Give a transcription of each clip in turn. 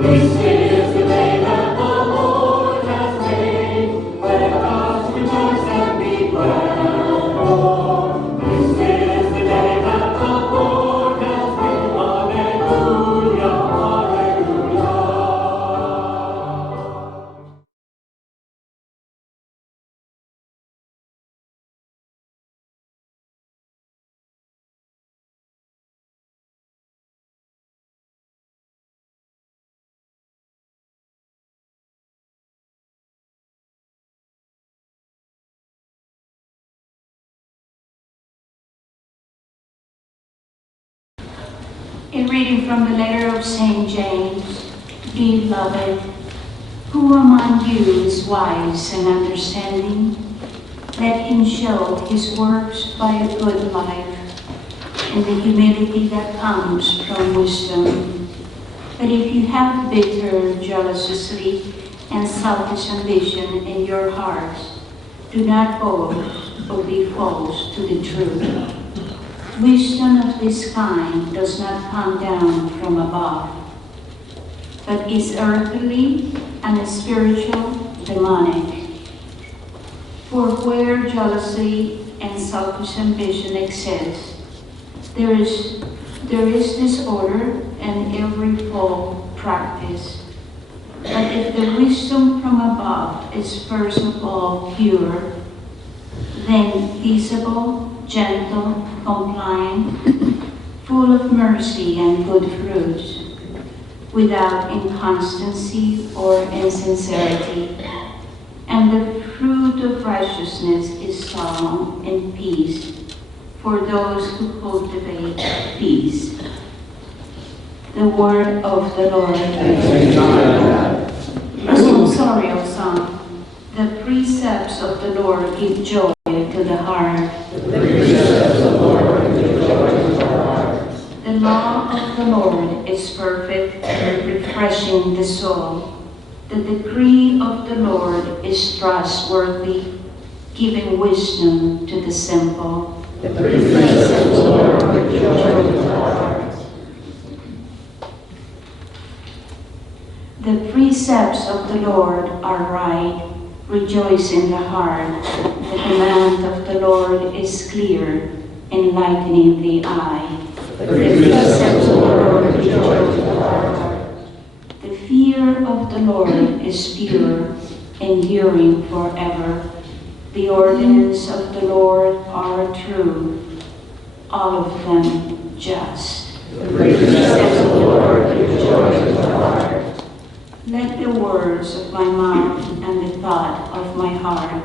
This is the day that the Lord has made. Let us rejoice and be glad. For this is the day that the Lord has made. Hallelujah, hallelujah. A reading from the letter of St. James. Beloved, who among you is wise and understanding? Let him show his works by a good life and the humility that comes from wisdom. But if you have bitter jealousy and selfish ambition in your hearts, do not boast or be false to the truth. Wisdom of this kind does not come down from above, but is earthly and spiritual, demonic. For where jealousy and selfish ambition exist, there is disorder and every foul practice. But if the wisdom from above is first of all pure, then peaceable, gentle, compliant, full of mercy and good fruits, without inconstancy or insincerity. And the fruit of righteousness is sown in peace for those who cultivate peace. The word of the Lord. Psalmodial Psalm. The precepts of the Lord give joy to the heart. The law of the Lord is perfect, refreshing the soul. The decree of the Lord is trustworthy, giving wisdom to the simple. The precepts of the Lord are joy to the heart. The precepts of the Lord are right, rejoice in the heart. The command of the Lord is clear, enlightening the eye. The precepts of the Lord are joy to the heart. The fear of the Lord is pure, enduring forever. The ordinances of the Lord are true, all of them just. The precepts of the Lord are joy to the heart. Let the words of my mouth and the thought of my heart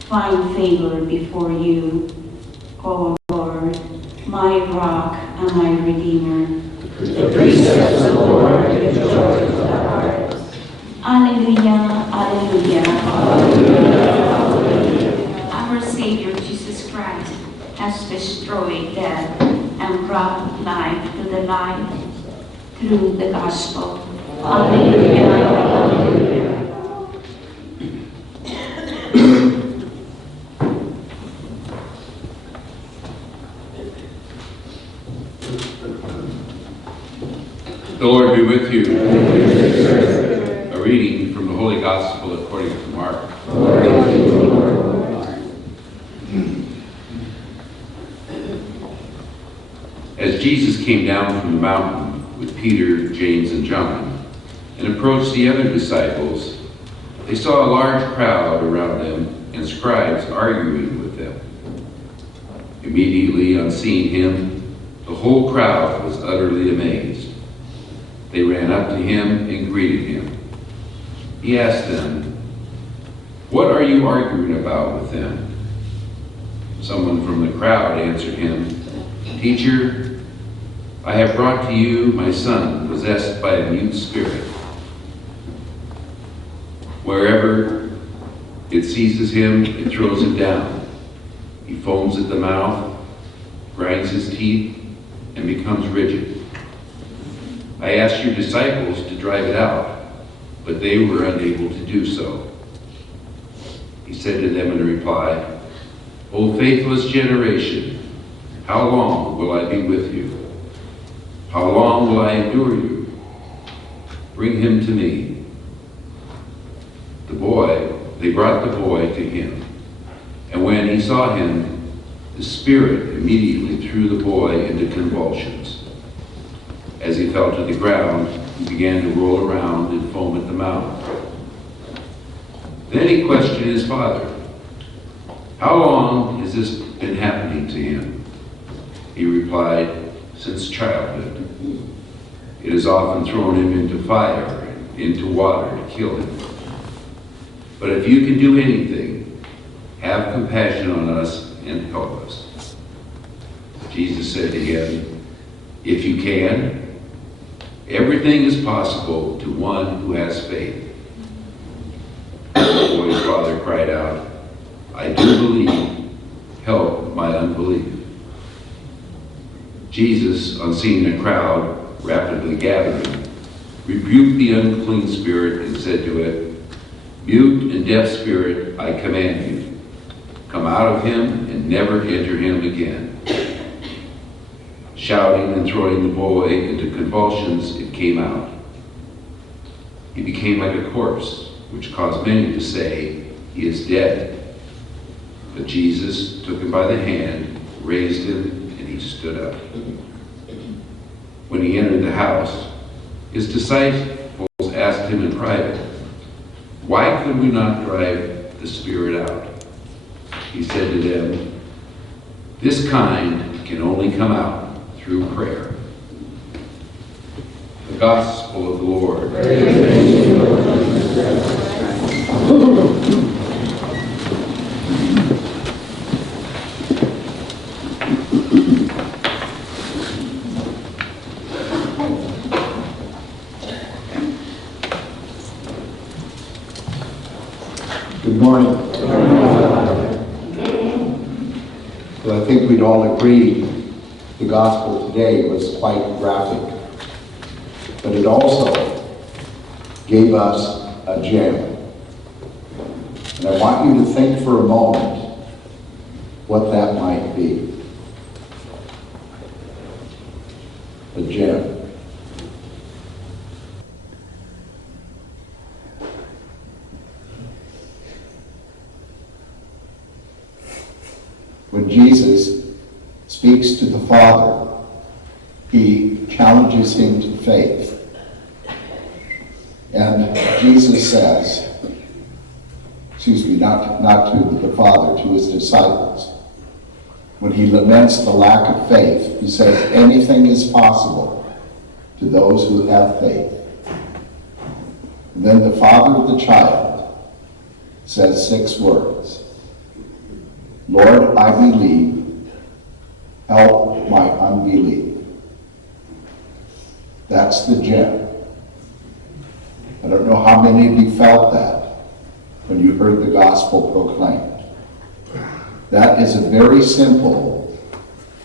find favor before you, O Lord, my rock and my redeemer. The precepts of the Lord give joy to the heart. Alleluia, alleluia. Alleluia, alleluia. Our Savior Jesus Christ has destroyed death and brought life to the light through the gospel. Alleluia, alleluia. The Lord be with you. A reading from the Holy Gospel according to Mark. As Jesus came down from the mountain with Peter, James, and John, and approached the other disciples, they saw a large crowd around them and scribes arguing with them. Immediately on seeing him, the whole crowd was utterly amazed. They ran up to him and greeted him. He asked them, "What are you arguing about with them?" Someone from the crowd answered him, "Teacher, I have brought to you my son possessed by a mute spirit. Wherever it seizes him, it throws him down. He foams at the mouth, grinds his teeth, and becomes rigid. I asked your disciples to drive it out, but they were unable to do so." He said to them in reply, "O faithless generation, how long will I be with you? How long will I endure you? Bring him to me." They brought the boy to him. And when he saw him, the spirit immediately threw the boy into convulsions. As he fell to the ground, he began to roll around and foam at the mouth. Then he questioned his father, "How long has this been happening to him?" He replied, "Since childhood. It has often thrown him into fire and into water to kill him. But if you can do anything, have compassion on us and help us." Jesus said to him, "If you can, everything is possible to one who has faith." The boy's father cried out, "I do believe. Help my unbelief." Jesus, on seeing a crowd rapidly gathering, rebuked the unclean spirit and said to it, "Mute and deaf spirit, I command you, come out of him and never enter him again." Shouting and throwing the boy into convulsions, it came out. He became like a corpse, which caused many to say, "He is dead." But Jesus took him by the hand, raised him, and he stood up. When he entered the house, his disciples asked him in private, "Why could we not drive the spirit out?" He said to them, "This kind can only come out through prayer." The Gospel of the Lord. Good morning. Well, I think we'd all agree the gospel today was quite graphic, but it also gave us a gem. And I want you to think for a moment what that might be. A gem. When Jesus speaks to the Father, he challenges him to faith. And Jesus says, not to the Father, to his disciples. When he laments the lack of faith, he says, anything is possible to those who have faith. And then the father of the child says 6 words. Lord, I believe, help my unbelief. That's the gem. I don't know how many of you felt that when you heard the gospel proclaimed. That is a very simple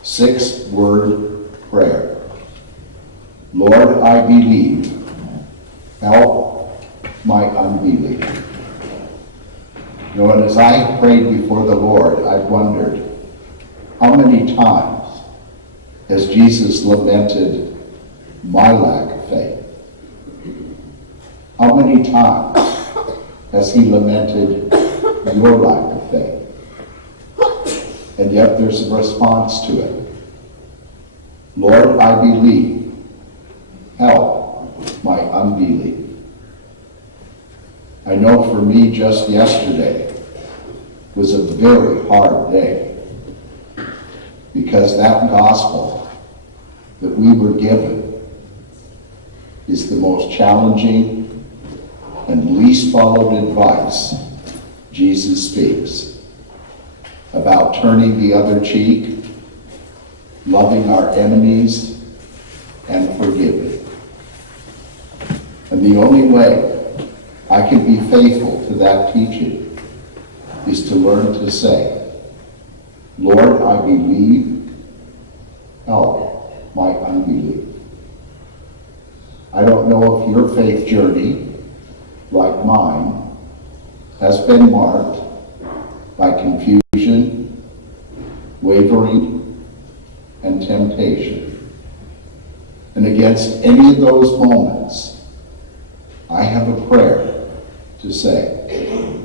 6-word prayer. Lord, I believe, help my unbelief. You know, and as I prayed before the Lord, I wondered, how many times has Jesus lamented my lack of faith? How many times has he lamented your lack of faith? And yet there's a response to it. Lord, I believe, help my unbelief. I know for me just yesterday was a very hard day, because that gospel that we were given is the most challenging and least followed advice Jesus speaks about turning the other cheek, loving our enemies, and forgiving. And the only way I can be faithful to that teaching is to learn to say, Lord, I believe, help my unbelief. I don't know if your faith journey, like mine, has been marked by confusion, wavering, and temptation. And against any of those moments, I have a prayer to say.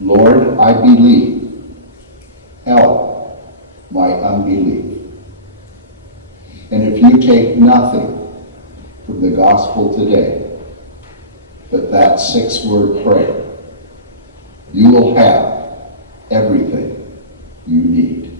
Lord, I believe. Help my unbelief. And if you take nothing from the gospel today but that 6-word prayer, you will have everything you need.